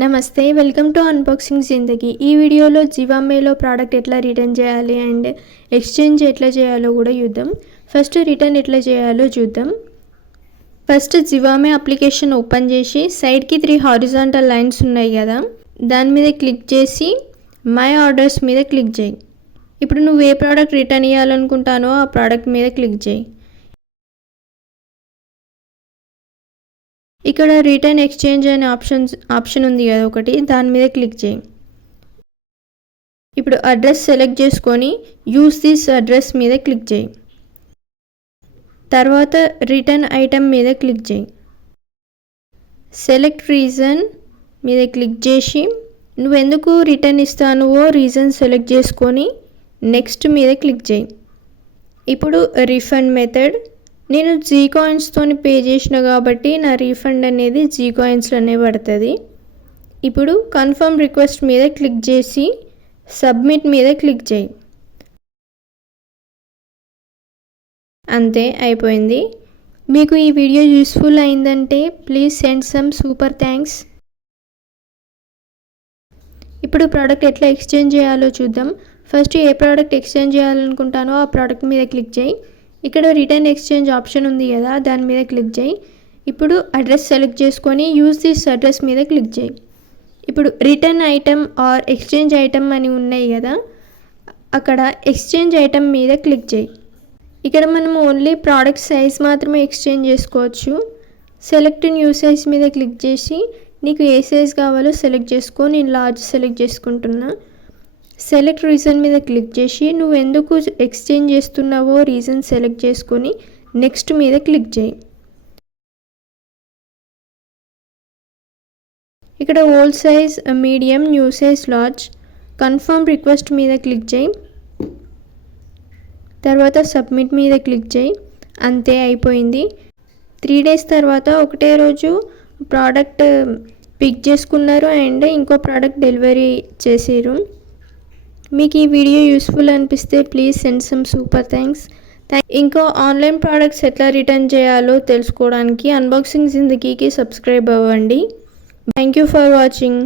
నమస్తే, welcome to unboxing జిందగీ. ఈ వీడియోలో జివామేలో ప్రోడక్ట్ ఎట్లా రిటర్న్ చేయాలి అండ్ ఎక్స్చేంజ్ ఎట్లా చేయాలో కూడా చూద్దాం. ఫస్ట్ రిటర్న్ ఎట్లా చేయాలో చూద్దాం. ఫస్ట్ జివామే అప్లికేషన్ ఓపెన్ చేసి సైడ్కి 3 హారిజాంటల్ లైన్స్ ఉన్నాయి కదా, దాని మీద క్లిక్ చేసి మై ఆర్డర్స్ మీద క్లిక్ చేయి. ఇప్పుడు నువ్వు ఏ ప్రోడక్ట్ రిటర్న్ ఇవ్వాలనుకుంటానో ఆ ప్రోడక్ట్ మీద క్లిక్ చేయి. ఇక్కడ రిటర్న్ ఎక్స్చేంజ్ అనే ఆప్షన్ ఉంది కదా ఒకటి, దాని మీద క్లిక్ చేయి. ఇప్పుడు అడ్రస్ సెలెక్ట్ చేసుకొని యూస్ దిస్ అడ్రస్ మీద క్లిక్ చేయి. తర్వాత రిటర్న్ ఐటమ్ మీద క్లిక్ చేయి. సెలెక్ట్ రీజన్ మీద క్లిక్ చేసి నువ్వు ఎందుకు రిటర్న్ ఇస్తానువో రీజన్ సెలెక్ట్ చేసుకొని నెక్స్ట్ మీద క్లిక్ చేయి. ఇప్పుడు రిఫండ్ మెథడ్, నేను జీ కాయిన్స్తో పే చేసిన కాబట్టి నా రీఫండ్ అనేది జీ కాయిన్స్లోనే పడుతుంది. ఇప్పుడు కన్ఫర్మ్ రిక్వెస్ట్ మీద క్లిక్ చేసి సబ్మిట్ మీద క్లిక్ చేయి. అంతే, అయిపోయింది. మీకు ఈ వీడియో యూస్ఫుల్ అయిందంటే please send some super thanks. ఇప్పుడు ప్రోడక్ట్ ఎట్లా ఎక్స్చేంజ్ చేయాలో చూద్దాం. ఫస్ట్ ఏ ప్రోడక్ట్ ఎక్స్చేంజ్ చేయాలనుకుంటానో ఆ ప్రోడక్ట్ మీద క్లిక్ చేయి. ఇక్కడ రిటర్న్ ఎక్స్చేంజ్ ఆప్షన్ ఉంది కదా, దాని మీద క్లిక్ చేయి. ఇప్పుడు అడ్రస్ సెలెక్ట్ చేసుకొని యూస్ దిస్ అడ్రస్ మీద క్లిక్ చేయి. ఇప్పుడు return item or exchange item అని ఉన్నాయి కదా, అక్కడ ఎక్స్చేంజ్ ఐటమ్ మీద క్లిక్ చేయి. ఇక్కడ మనం ఓన్లీ ప్రోడక్ట్ సైజ్ మాత్రమే ఎక్స్చేంజ్ చేసుకోవచ్చు. సెలెక్ట్ న్యూ సైజ్ మీద క్లిక్ చేసి నీకు ఏ సైజ్ కావాలో సెలెక్ట్ చేసుకో. నేను లార్జ్ సెలెక్ట్ చేసుకుంటున్నా. సెలెక్ట్ రీజన్ మీద క్లిక్ చేసి నువ్వు ఎందుకు ఎక్స్చేంజ్ చేస్తున్నావో రీజన్ సెలెక్ట్ చేసుకొని నెక్స్ట్ మీద క్లిక్ చేయి. ఇక్కడ old size, medium, new size, large. Confirm request మీద క్లిక్ చేయి. తర్వాత సబ్మిట్ మీద క్లిక్ చేయి. అంతే, అయిపోయింది. 3 days తర్వాత ఒకటే రోజు ప్రోడక్ట్ పిక్ చేసుకున్నారు అండ్ ఇంకో ప్రోడక్ట్ డెలివరీ చేసారు. మీకు ఈ వీడియో యూస్ఫుల్ అనిపిస్తే please send some super thanks. ఇంకో ఆన్లైన్ ప్రోడక్ట్స్ ఎట్లా రిటర్న్ చేయాలో తెలుసుకోవడానికి అన్బాక్సింగ్ జిందగీకి సబ్స్క్రైబ్ అవ్వండి. Thank you for watching.